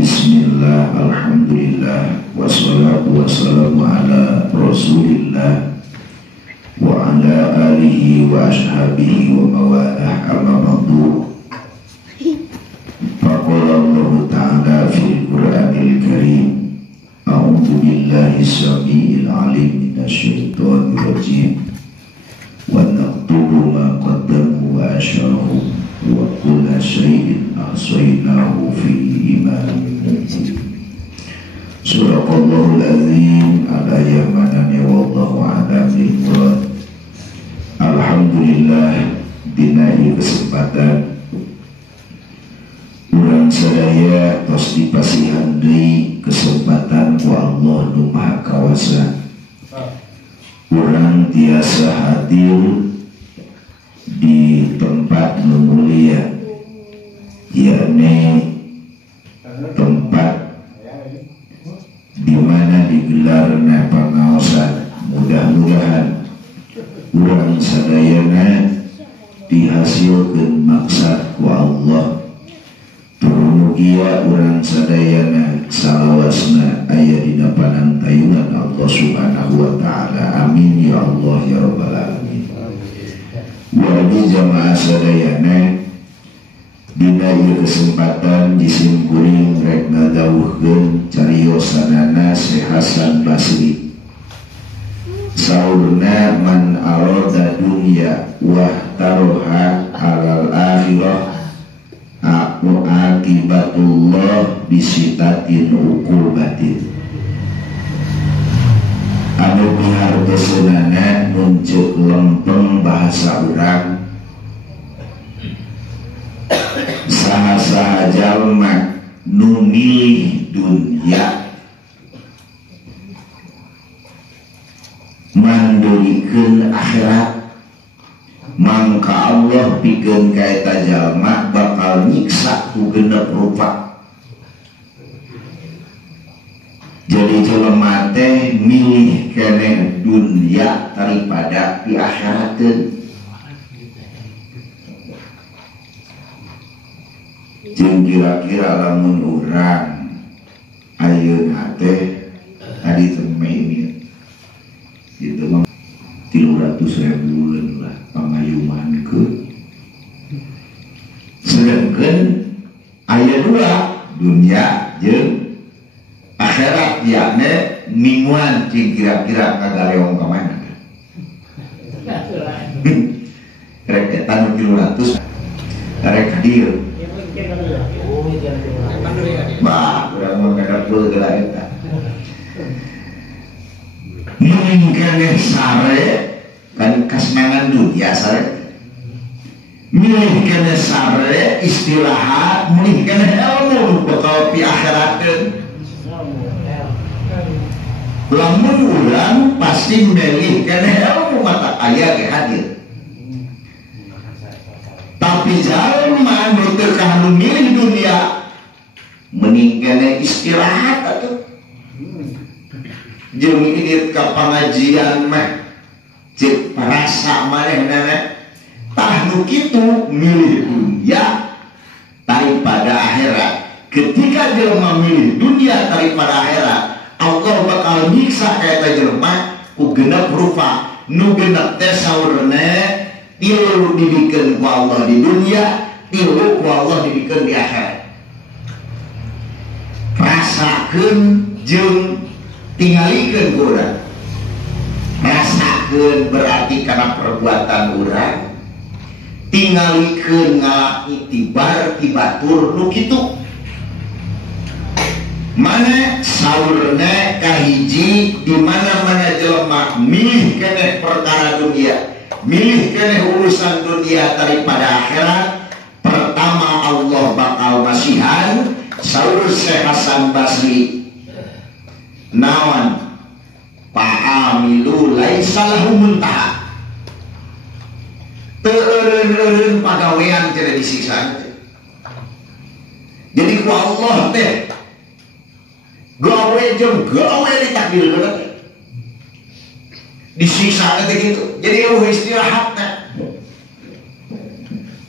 Bismillah, alhamdulillah, wassalatu wassalamu ala rasulillah wa ala alihi wa ashabihi wa mawalah amma ba'du. Faqala Allah ta'ala fil Qur'anil Karim, a'udzu billahi samii'il 'aliim minasyaitonir rajim, wa naktubu ma qaddamu wa asyaru wa kulla syai'in ahsaynahu fi imanin. Suraqallahul azim ala yamanani wallahu a'lam bishawab. Alhamdulillah dina kesempatan urang sadaya tos dipasihan deui kesempatan ku Allah nu Maha Kawasa. Urang tiasa hadir di tempat nu mulia, yakni tempat di mana digelarna pangaosan. Mudah-mudahan urang sadayana dihasilkeun maksad ku Allah. Mugia urang sadayana salawasna aya dina panantayunan Allah Subhanahu wa taala. Amin ya Allah ya rabbal alamin. Wadi jamaah sadayana dina ieu kesempatan disimkuring rek ngadawuhkeun cariosanana Syekh Hasan Basri. Saurna man arada dunya wa taroha alal akhirah akibatullah bisitatin uqubatin. Anu pihartoseunana nuncuk lempeng bahasa urang, saha-saha jalma nu milih dunya mandulikeun akhirat, mangka Allah pikeun ka eta jalma bakal nyiksa ku genep rupa. Jadi jelema teh milih keneh dunya daripada di akhirateun. Jeung kira-kira lamun urang ayeuna teh tadi temeni itu mah 300.000 lah pangayumankeun. Sedengkeun aya dua, dunya jeung akhirat, yakni mingguan cing kira-kira kagareong ka mana. Rek eta nu 300 rek hadir. Bah, urang mah kadapul geula eta. Mungkin keneh sare kan kasmangan dunya sare. Milih keneh sare istirahat, milih keneh ilmu bakal pi akhirateun. Lamun urang pasti milih keneh ilmu mata aya ge hadir. Tapi jalma nu teu kahanu milih dunia mending keneh istirahat atuh. Jeung ieu ka pangajian mah cek parasa manehna tah nu kitu milih dunia daripada akhirat. Ketika jelema milih dunia daripada akhirat, Allah bakal nyiksa ka eta jelema ku genep rupa. Nu genep teh saurna tilu dibikeun ku Allah di dunia, tilu ku Allah dibikeun di akhirat. Rasakeun jeung tingalikeun ku urang. Rasakeun berarti karena perbuatan urang, tingalikeun ngalak itibar tibatur nu kitu. Mana saurna kahiji di mana-mana jelema milih keneh perkara dunia, milih keneh urusan dunia daripada akhirat. Pertama Allah bakal masihan saur Syekh Hasan Basri. naon pa'amilu laisa lahu muntaha. Teu eureun-eureun pagawean cenah disiksa. Jadi ku Allah teh gawe jeung gawe ditakdirkeun teh. Disiksa teh gitu. Jadi istirahatna.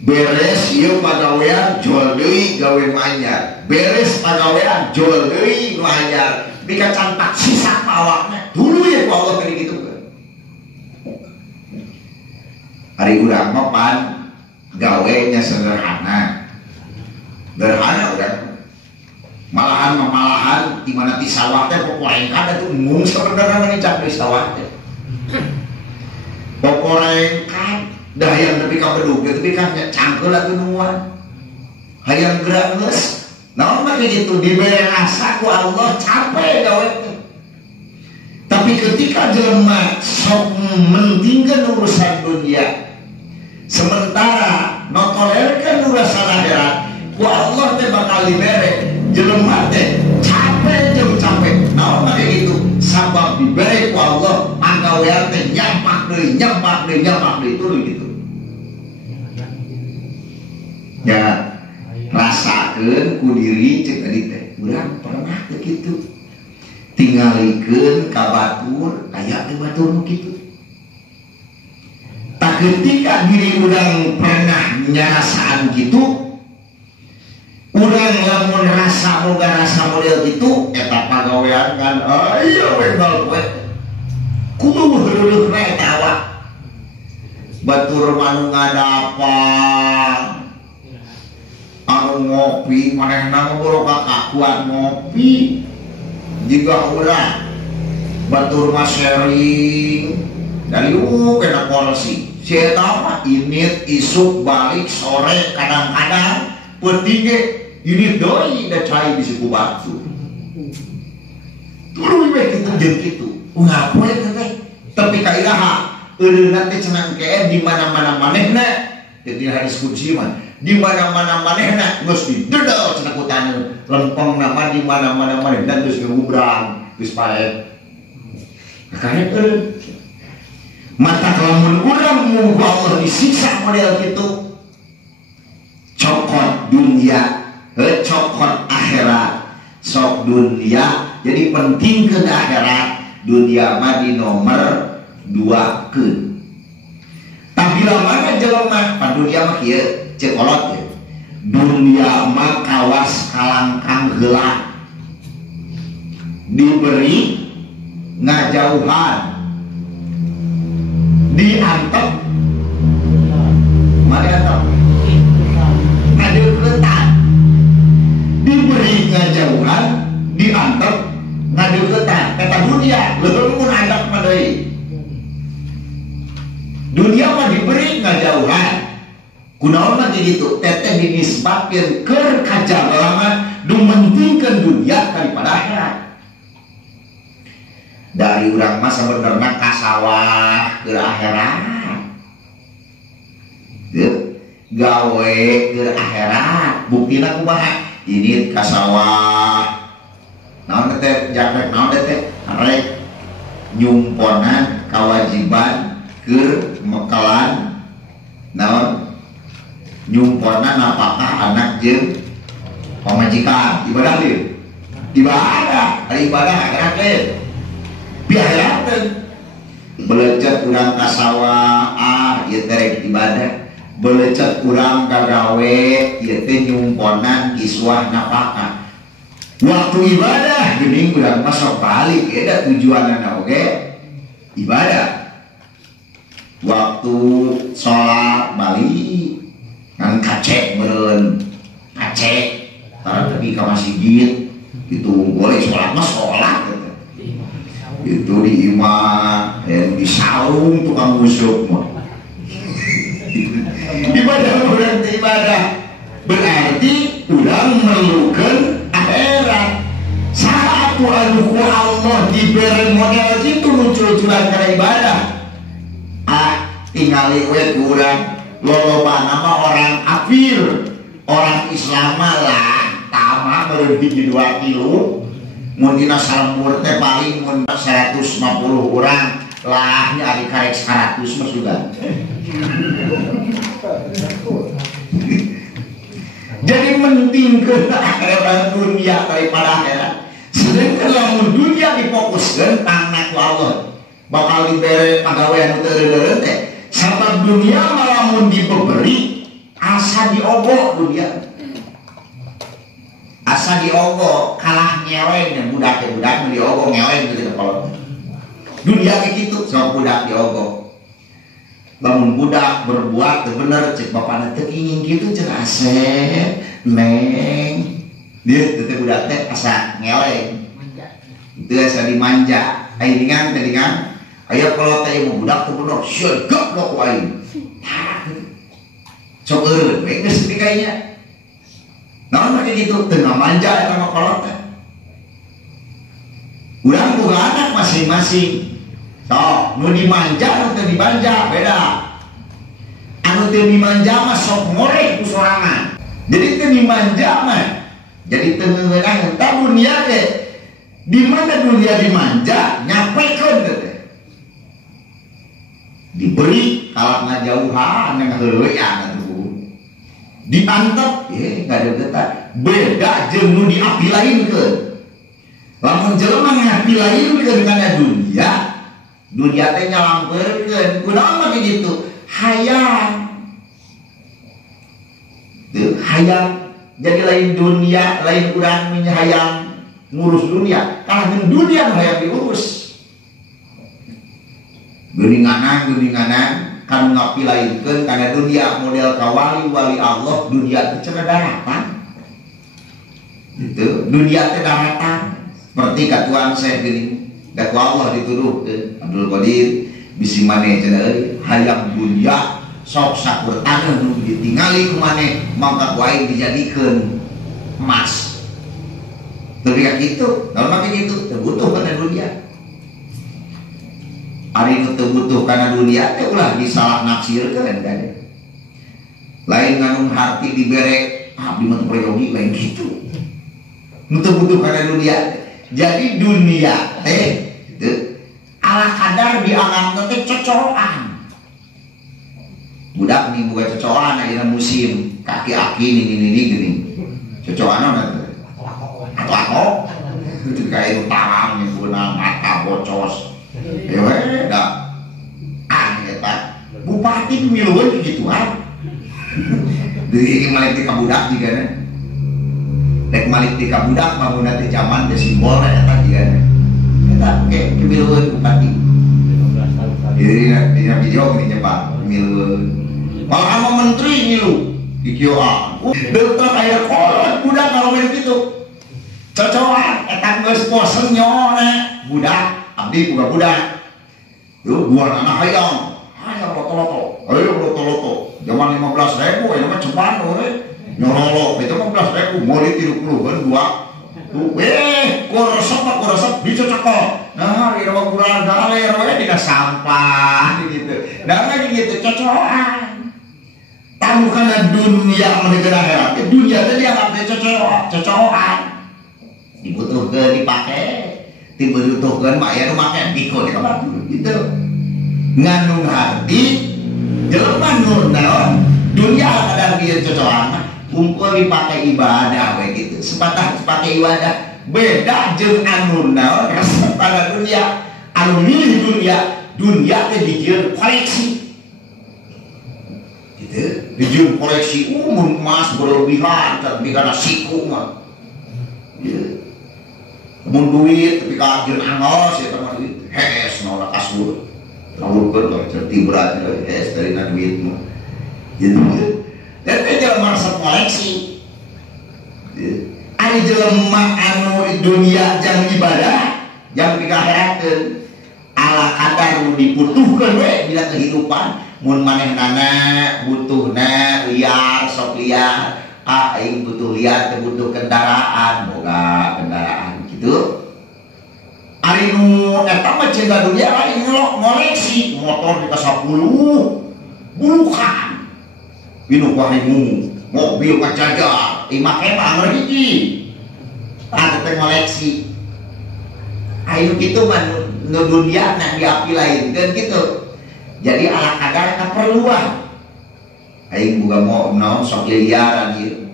Beres ieu pagawean jual deui gawe manyar. Beres pagawean jual deui manyar. Bika cantak sisa awakna. Dulu ya ku Allah teh gitu. Hari urang mah pan gawenya sederhana. Sederhana urang. Malahan di mana ti sawah teh pokoreng kada tuh mung sabenerna mah cak di sawah teh. Pokoreng kan dayang nepi ka bedug tapi kan cangkeul atuh nuan. Hayang gerak geus. Naon mah kitu dibere rasa ku Allah capek gawe. Tapi ketika jelema sok mentingkeun urusan dunia sementara notolerkeun urusan akhirat, ku Allah teh bakal dibere jelema teh capek jeung capek. Naon mah kitu sabab dibere ku Allah panggawean teh nyampak deui tuluy gitu. Ya rasakeun ku diri ceuk tadi teh urang pernah teh kitu. Tingalikeun ka batur aya teh batur nu kitu. Tak ketika diri urang pernah nyarasaan gitu, urang lamun rasa boga rasa model gitu, eta pagawean kan aya we bal poe. Kudu heureuleuh we eta awak. Batur manu ngadapang anu ngopi manehna ngoboro ka kakuan ngopi. Jika urang batur mah sharing dari kena kursi. Si eta mah init isuk balik sore kadang-kadang penting ge init deui da cai di suku batu. Tuluy we kitu jeung kitu. Ngapoe teh tapi ka iraha eureunna teh cenah ke di mana-mana manehna jadi hadis qudsi mah di mana-mana manehna geus didedel cenah ku tanu lempeng nama di mana-mana manehna geus ngubrang geus pae. Kareun mata kelamun urang muga Allah disiksa model gitu cokot dunia cokot akhirat sok dunia jadi penting ke akhirat dunia mah di nomor 2 keun. Tapi lamana jelema pan dunia mah kieu ceuk kolot ya. Dunia mah kawas kalangkang heula diberi ngajauhan diantep diantep ngadeuketan diberi ngajauhan diantep ngadeuketan eta dunia leuweung mun andap mah deui dunia mah diberi ngajauhan kunaon mah kitu teteh dinisbatkeun keur ka jalma nu mentingkeun dunia daripada akhirat. Dari urang mah sabenerna ka sawah ke akhirat. Gawe ke akhirat. Buktina kumaha? Ini ka sawah. Naon teh jamek naon teh? Arek nyumponan kewajiban ke mekalan. Naon? Nyumponan apakah anak jeung pamajikan ibadah lieu? Ibadah, ari ibadah akhirat lieu. Biarateun belecet urang ka sawah ieu teh ibadah belecet urang ka gawe ieu teh nyumponan kiswah napaka waktu ibadah geuning urang mah sok balik eta tujuanna oge ibadah waktu salat balik kan kacek meureun kacek tarang pergi ka masjid itu boleh salat mah salat itu di imah yang di saung tukang musuk mah ibadah berarti ibadah berarti urang memerlukan akhirat saat anu ku Allah diberi model itu muncul-munculan kana ibadah tingali we kurang lolobana nama orang kafir orang Islam lah tama berhenti di 2 kilo mun dina salembur teh paling mun 150 orang lahnya ari karek 100 mah sudah. Jadi penting ke akhirat dunia daripada akhirat. Sedangkan lamun dunia difokuskan tangna ku Allah bakal dibere pagawean teu teh. Sabab dunia malamun diberi asa diobok dunia. Asa diobok kalah nyeweng dan budak diobok nyeweng gitu kalau dunia kayak gitu sama budak diobok. Lamun budak berbuat teu bener cek bapana teu ingin gitu cek asep neng dia teu budak teh asa nyeweng itu asa dimanja ai dengan aya kalau teh mau budak teu bener syegap lo ku aing sok eureun we geus kayaknya naon kayak gitu teu manja eta mah kolot teh urang boga anak masing-masing. So, nu dimanja, nu teu dibanja, beda. Anu teu dimanja mah sok ngorek ku sorangan. Jadi teu dimanja mah, jadi teu ngeunah eta dunia teh. Di mana dunia dimanja, nyapekeun teh. Diberi kalak ngajauhan yang heuleuyan atuh. Diantep, ngadegetan. Beda jeung nu diapilainkeun. Lamun jelema ngapilainkeun kana dunia teh nyalampeurkeun kunaon mah kitu hayang teu hayang jadi lain dunia lain urang nya hayang ngurus dunia kalah dunia hayang diurus geuninganan kan ngapilainkeun kana dunia model kawali-wali Allah dunia teh cenah daratan gitu dunia teh daratan seperti katuan saya geuning dakwa Allah dituduh Abdul Qadir bisi maneh cenah euy hayang dunya sok sakurtana nu ditingali ku maneh mangka ku aing dijadikeun emas. Tapi ka kitu, naon make kitu teu butuh kana dunia. Ari nu teu butuh kana dunia teh ulah disalah nafsirkeun kan. Lain nganu hati dibere abdi mah prayogi lain kitu. Nu teu butuh kana dunia. Jadi dunia teh ala kadar dianggap teh cocokan. Budak nih bukan cocokan ayeuna musim kaki aki ini gini. Cocokan apa tuh? Atau itu kayak tarang nyebuna mata bocos. Ya we da. Eta bupati milueun gituan. Deui malik ti ka budak juga rek malik ti ka budak bangunna teh zaman teh simbol eta jiga eta ke milueun bupati di video ini nyepak milueun malah sama menteri ngilu di QA dokter aya kolot budak kalau main gitu cocokan eta geus bosen nyone budak abdi buka budak yo dua anak hayang loto-loto ayo loto-loto zaman 15.000 ya mah cepat we nyololo itu 15.000 murid 30 kan dua kurasap dicocok nah di rumah kurang galer we dina sampah gitu nah lagi gitu cocokan tamu kana dunia menegur akhirat dunia teh dianggap cocokan dibutuhkeun dipake dibutuhkeun mah aya nu make diko gitu ngandung hati jelema nu naon dunia kadang dia cocokan kumpul dipakai ibadah kayak gitu sepatah dipakai ibadah beda jeung anu naon resep pada dunia anu milih dunia teh dijieun koleksi gitu dijieun koleksi mun emas berlebihan tapi kana siku mah gitu mun duit tapi ka jeung angos ya mah duit hes nolak kasur rawuhkeun lah certi berat hes dari duit mah gitu. Dan dia merasa koleksi. Ari jelema anu dunia jang ibadah, jang dikaherakeun ala kadar nu dibutuhkeun we dina kehidupan. Mun manehnana butuhna liar sok liar, aing butuh liar teh butuh kendaraan, boga kendaraan gitu. Ari nu eta mah cenah dunia aing ngoleksi motor dika 10 bulukan. Binu kuahimu, mobil kacajar, imake mah hiji. Ada teh ngoleksi. ayo gitu mah nu dunia nak diapi lain dan gitu. Jadi ala kadar kaperluan. Aing buka mau naon sok liaran ieu.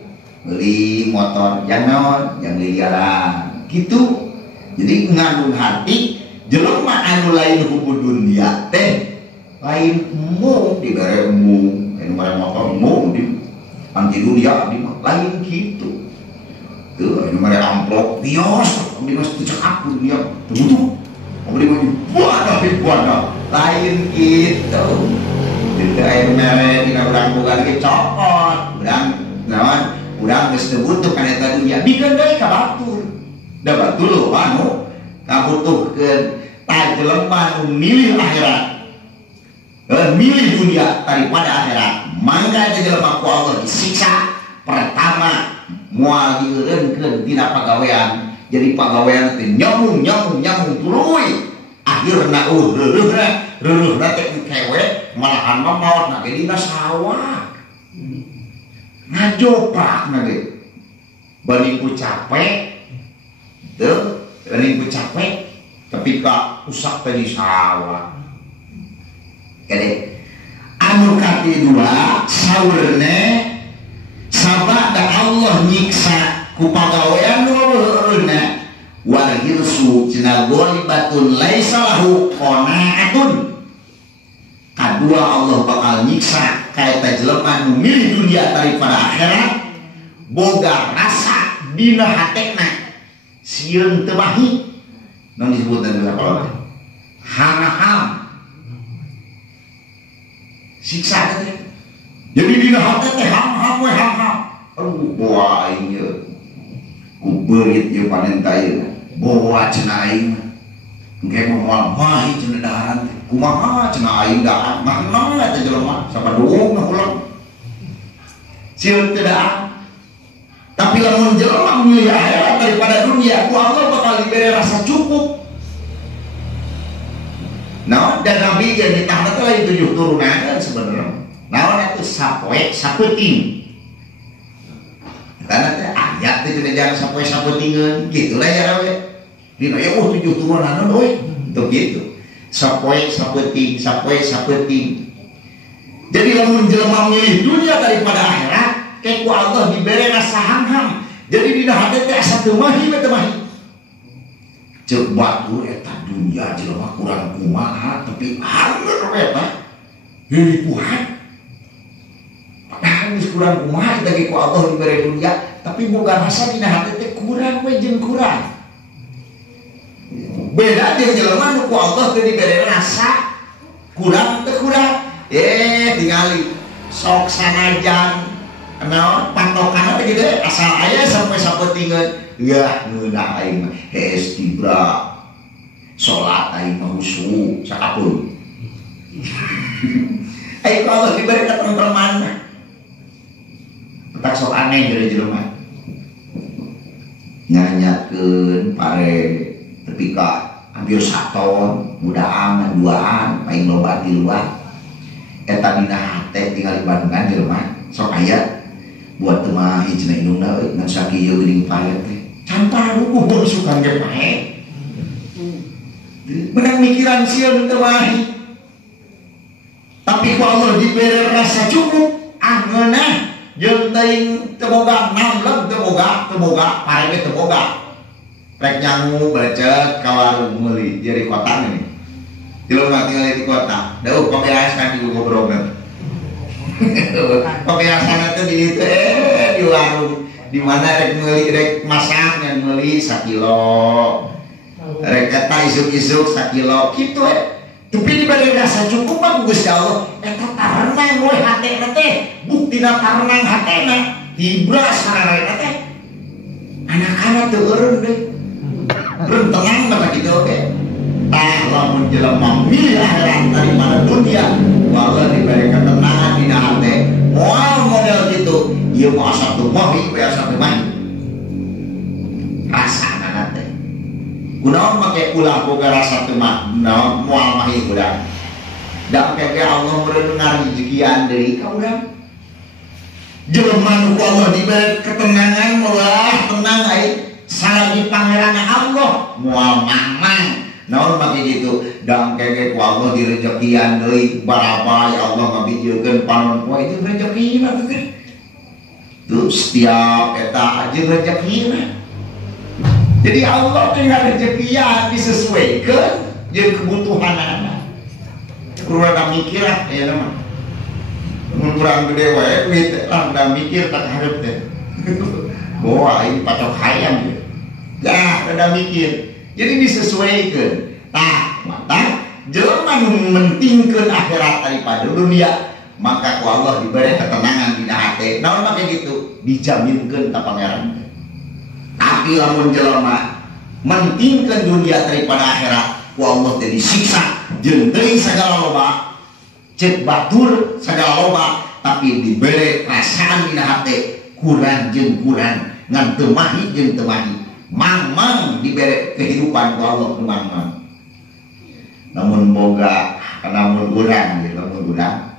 Beli motor yang naon, yang liaran. Gitu. Jadi ngandung hati jelema anu lain hukum dunia teh lain mu dibere mu, anu bare motor mu di anti dunia di lain gitu. Tuh anu bare amplop bios, di mas cekap dunia tuh. Beli mah buat lain gitu. Jadi air mere dina urang boga ge cokot, urang naon, urang geus teu butuh kana eta dunia, bikeun deui ka batur. Da batur lo anu kabutuhkeun ta jelema nu milih akhirat. Milih dunia daripada akhirat. Mangga teh jelema ku Allah disiksa pertama moal dieureunkeun dina pagawean. Jadi pagawean teh nyambung tuluy. Akhirna reureurna teh kewe malahan mah maotna ge dina sawah. Ngajoprakna ge. Bani ku capek. Teu, bani ku capek tapi ka usak teh di sawah. Kade anu kadua saurne sabada Allah nyiksa ku pagawean reureurna wal hirsu cenah ghalibatun laisa lahu qanaatun. Kadua Allah bakal nyiksa ka eta jelema nu milih dunia daripada akhirat, boga rasa dina hatena sieun teu bahi. Naon disebutna dina kalau hang-hang siksa teh. Jadi dina hate teh hang-hang we hang-hang. Aduh boa aing ye. Ku beurit ye panen tayeu. Boa cenah aing. Engke moal mahi cenah daharan teh. Kumaha cenah aing dahan mana teh jelema sapaduung ulang. Sieun teu dahan. Tapi lamun jelema milih akhirat daripada dunia, ku Allah bakal diberi rasa cukup. Nah, dan Nabi yang ditahta itu lagi 7 turunan sebenarnya. Nah, itu sapoe sapeuting. Karena teh ayat teh cenah jangan sapoe sapeutingeun, gitulah ya we. Dina ya 7 turunan we. Untuk gitu. Sapoe sapeuting. Jadi lamun jelema milih dunia daripada akhirat, kayak ku Allah diberi rasa hang-hang. Jadi dina hati teh asa teu mahi we teu mahi. Ceuk batur eta dunia jelema kurang kumaha tapi hanger we eta. Heulipuhan. Padahal geus kurang kumaha eta ge ku Allah diberi dunia, tapi boga rasa dina hati teh kurang we jeung kurang. Beda jeung jelema nu ku Allah teu diberi rasa kurang teu kurang. Tingali sok sanajan naon patokan teh gitu asal aya sampai sapeutingeun yah ngeunah aing mah hees tibra salat aing mah husu sakapun. Aing kalau diberi ketentraman tak sok aneh dari jelema nyanyakeun pare tepi ka hampir 1 tahun mudaan duaan paling loba di luar eta dina hate tinggal Bandungan jelema sok aya buat temahi cenah indungna euy ngan sakieu geuning palet teh can paruh sukan ge pae menang mikiran sieun temahi tapi ku Allah diberi rasa cukup angeunah jeung teuing teu boga namleg teu boga pae teu boga rek nyangu baca ka warung meuli di kota ini jelema tinggal di kota dauh pabeasan di gobrogna pabeasan teh di ditu di warung di mana rek meuli rek masak ngan meuli 1 kilo rek eta isuk-isuk 1 kilo kitu tapi diberi rasa cukup mah Gusti Allah eta tarenang we hatena teh buktina tarenang hatena dibras sararena teh anak-anak teu eureun deui rentengan mah kitu oge tah lamun jelema milih akhirat daripada dunia Allah diberi ketenangan dina hate moal model gitu ieu mah asa teu mahi we asa teu mahi rasana hate kunaon make ulah boga rasa teu mah naon moal mahi urang da keke Allah meureun ngarijikian deui ka urang jelema nu Allah diberi ketenangan moal tenang ai salagi pangeran Allah moal mamang naon make gitu dang keke ku Allah direjekian deui barapa ya Allah ngabijieun panon ku itu rezeki mah tuh setiap eta aja rezeki. Jadi Allah dengan rezekian disesuaikan jeung kebutuhan anak. Kurang mikir ya nama. Mun kurang gede wae duit anda mikir tak hareup teh. Boa ini patok hayam ya. Ya, rada mikir. Jadi disesuaikan. Tah, mata jelema nu mentingkeun akhirat daripada dunia, maka ku Allah diberi ketenangan dina hate. Naon make gitu? Dijaminkeun ka pangeran. Tapi lamun jelema mentingkeun dunia daripada akhirat, ku Allah teh disiksa jeung teuing sagala loba. Cek batur sagala loba, tapi diberi perasaan dina hate kurang jeung kurang, ngan teu mahi jeung teu mahi. Mang diberi kehidupan ku Allah mang. Namun boga namun urang gitu, namun urang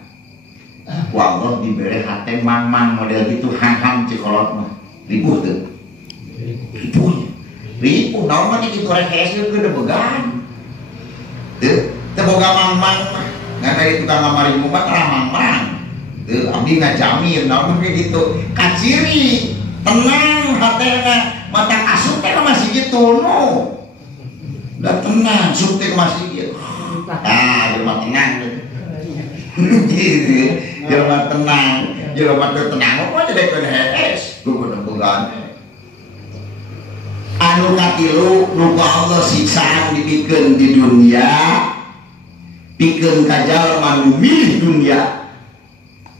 ku Allah diberi hate mang model gitu hang cikolot mah. Ribuh teu. Ribuh naon mah kitu rek hese geudeung began. Teu boga mang mah. Ngan dari tukang ngamari mah mang. Teu abdi ngajamin naon mah gitu. Kaciri tenang hatena mata kasut teh masih gitu no. Udah tenang, sup teh masih gitu. Ah, jelema tenang. Gitu. Jelema tenang, jelema teu tenang apa jadi keur hees. Kudu bogaan. Anu katilu nu Allah siksaan dipikeun di dunia, pikeun ka jalma nu milih dunia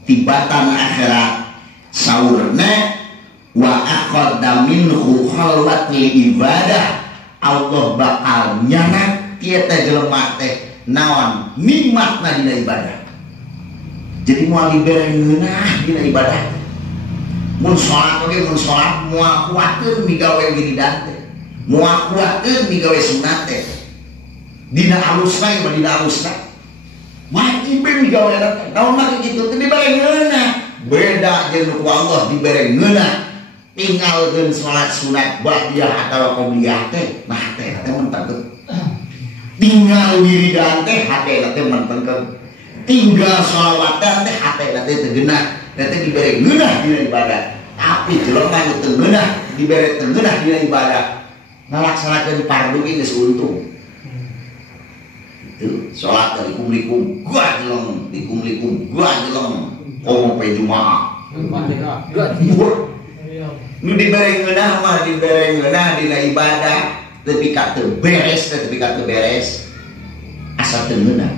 tibatan akhirat saurna wa aqadda minhu khalwatil ibadah. Allah bakal nyanat tieu teh jelema teh naon nikmatna dina ibadah. Jadi moal dibere ngeunah dina ibadah. Mun salat oge mun salat moal kuateun migawe wiridan teh. Moal kuateun migawe sunat teh. Dina alusna ieu dina alusna. Wajib migawe eta teh. Naon mah kitu teh dibere ngeunah. Beda jeung ku Allah dibere ngeunah. Tinggalkeun salat sunat ba'diyah atawa qobliyah teh nah teh mentengkeun. Tinggal wiridan teh hatena teh mentengkeun. Tinggal shalawatan teh hatena teh teu geunah. Teh dibere geunah dina ibadah. Tapi jelema nu teu geunah dibere teu geunah dina ibadah ngalaksanakeun fardu ge geus untung. Itu salat dari kumlikum gua jelema dikumlikum gua jelema komo pe jumaah. Nu dibere ngeunah mah dibere ngeunah dina ibadah tapi ka teu beres asa teu ngeunah.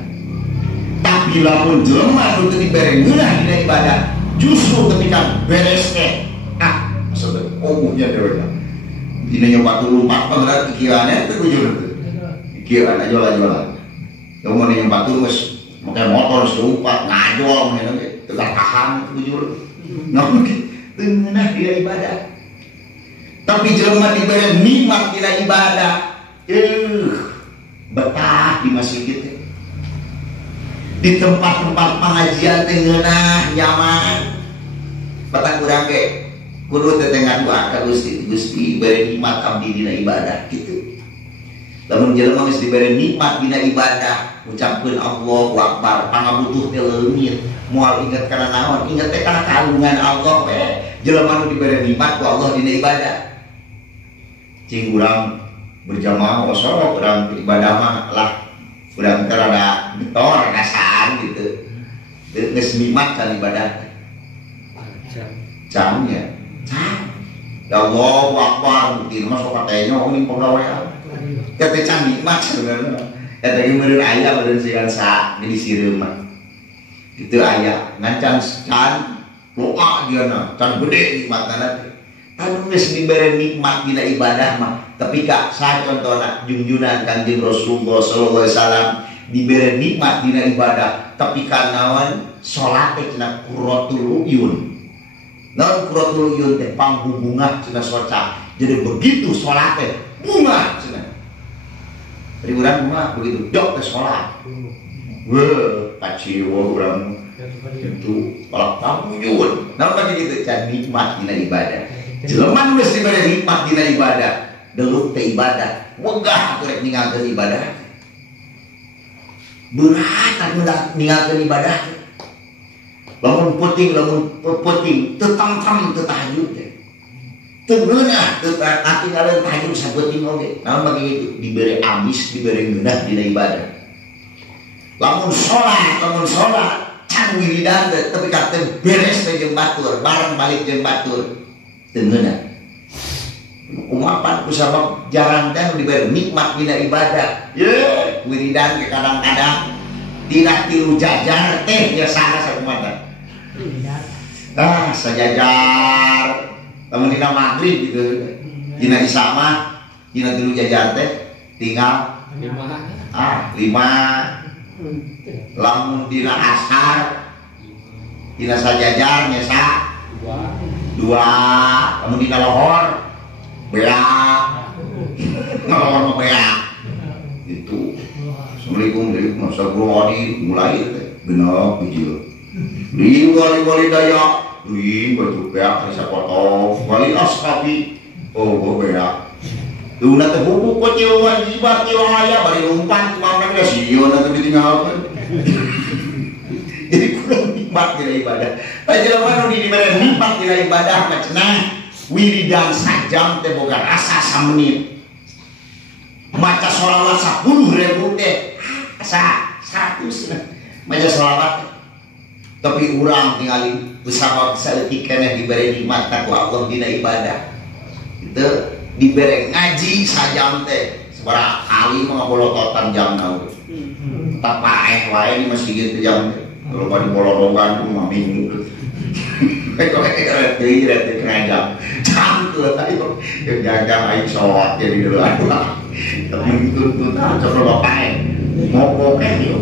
Tapi lamun jelema nu teu dibere ngeunah dina ibadah justru ketika beres teh asa teu omuhnya dewe dina nyoba lompat pangrat pikiranna teu jujur teu pikiran ajola-jola mun nyoba geus make motor sumpat ngajol meureun teu tahan jujur naon teu ngeunah dina ibadah. Tapi jelema diberi nikmat dina ibadah betah di masjid teh di tempat-tempat pengajian teh ngeunah nyaman betah urang ge kudu teh ngadua ka Gusti beri nikmat abdi dina ibadah kitu. Lamun jelema geus diberi nikmat dina ibadah ucapkeun Allahu Akbar pangabutuh teh leungit moal inget kana naon inget teh kana kagungan Allah we jelema nu diberi nikmat ku Allah dina ibadah. Cing urang berjamaah osok urang ibadah mah lah urang teh rada betor rasaan gitu. Geus nikmat kan ibadah. Jamnya. Ya Allahu Akbar mungkin mah sok katanya ini pegawaian. Teh can nikmat sebenarnya. Eta ge meureun aya meureun sigan sa di sireum mah. Kitu aya ngan can doa dieuna can gede nikmatna. Anu geus dibere nikmat dina ibadah mah tapi ka saha contona junjunan Kanjeng Rasulullah sallallahu alaihi wasallam dibere nikmat dina ibadah tapi ka naon salat teh cenah qurratul uyun. Naon qurratul uyun teh panghubungan cenah soca. Jadi begitu salat teh bunga cenah. Bari urang mah begitu dok teh salat. Weuh kaciwa urang itu balak tamuyun. Naon tadi kitu can nikmat dina ibadah. Jelema nu geus dibere nikmat dina ibadah deluk teh ibadah, wegah rek ninggalkeun ibadah. Berat atuh ninggalkeun ibadah. Lamun penting teu tangkam teu tahajud teh. Teu geunah teu tinggalkeun tahajud saeuting oge. Naon bagi itu diberi amis, diberi geunah dina ibadah. Lamun sholat can wiridan tapi kate beres teh jeung batur, bareng balik jeung batur. Teu geunah. Kumaha kusabab jarang teh diberi nikmat dina ibadah. Ye, wiridan ke kadang-kadang tina tilu jajar teh biasa sakumaha. Sajajar lamun dina maghrib gitu. Dina isya mah dina tilu jajar teh tinggal 5. Lamun dina ashar dina sajajar nyesa 2. Lamun dina lohor beak ngalor mah beak itu. Assalamualaikum warahmatullahi mulai genep hijau di wali daya di baju beak bisa potong wali ashabi beak tuh nanti bubuk kecil wajibat aya bari umpan kemana gak sih nanti ditinggalkan. Jadi kurang nikmat kira ibadah aja mana di mana nikmat kira ibadah macam wiridan sajam teh boga rasa samenit maca sholawat 10.000 teh asa 100 maca sholawat tapi urang tinggalin bersama saeutik keneh diberi nikmat ku Allah dina ibadah itu diberi ngaji sajam teh sabaraha kali mah bolototan jamna we tak paeh wae di masjid teh jam kalau bari bolodongan mah minggu kok rete kerajaan cantul ayo jaga aing sholat jadi dulu tapi tuntut coba bapak ngokoknya yo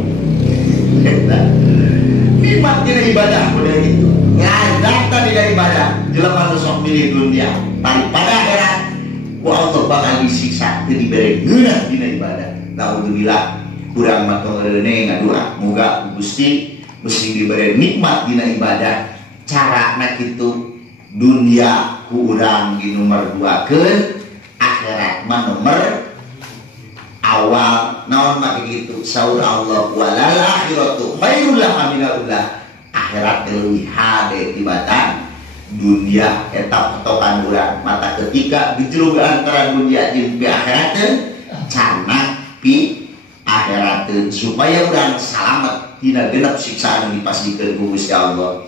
nikmat dina ibadah udah gitu ngajak dina ibadah jelema sok milih dunia daripada akhirat ku Allah bakal disiksa teu dibere geunah dina ibadah. Naudzubillah urang mah tong reuneh ngadua muga Gusti mesti dibere nikmat dina ibadah. Carana kitu dunia ku urang di nomor 2keun, akhirat mah nomor awal. Naon mah kitu saur Allah walal akhiratu khairul laka minal ula. Akhirat leuwih hade tibatan dunia eta patokan urang. Mata ketika dijlug antara dunia jeung pi akhirat canak pi akhirat supaya urang salamet tina genep siksaan dipastikeun ku Gusti Allah.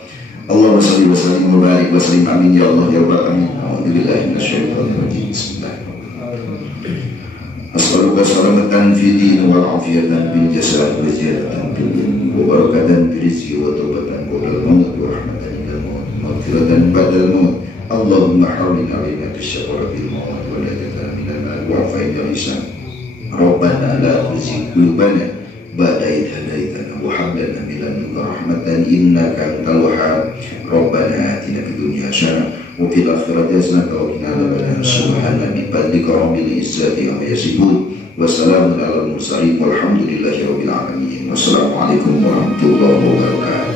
Allahumma shalli wa sallim wa barik wa sallim amin ya Allah ya rabbal alamin. A'udzubillahi minasyaitonir rajim. Bismillahirrahmanirrahim. As'aluka salamatan fi din wal afiyatan bil jasad wa ziyadatan fil ilmi wa barakatan fil rizqi wa tawbatan ba'dal maut wa rahmatan ilal maut maghfiratan ba'dal maut. Allahumma hawwin 'alaina bisyaqwa fil maut wa la tadana minal mal wa fa'idal lisan. Rabbana la tuzigh qulubana ba'da idh hadaitana wa hab lana min ladunka rahmatan innaka antal wahhab. Rabbana atina fid dunya hasanah wa fil akhirati hasanah wa qina adzabannar. Subhana rabbika rabbil izzati amma yasifun wa salamun alal mursalin walhamdulillahi rabbil alamin. Wassalamu alaikum warahmatullahi wabarakatuh.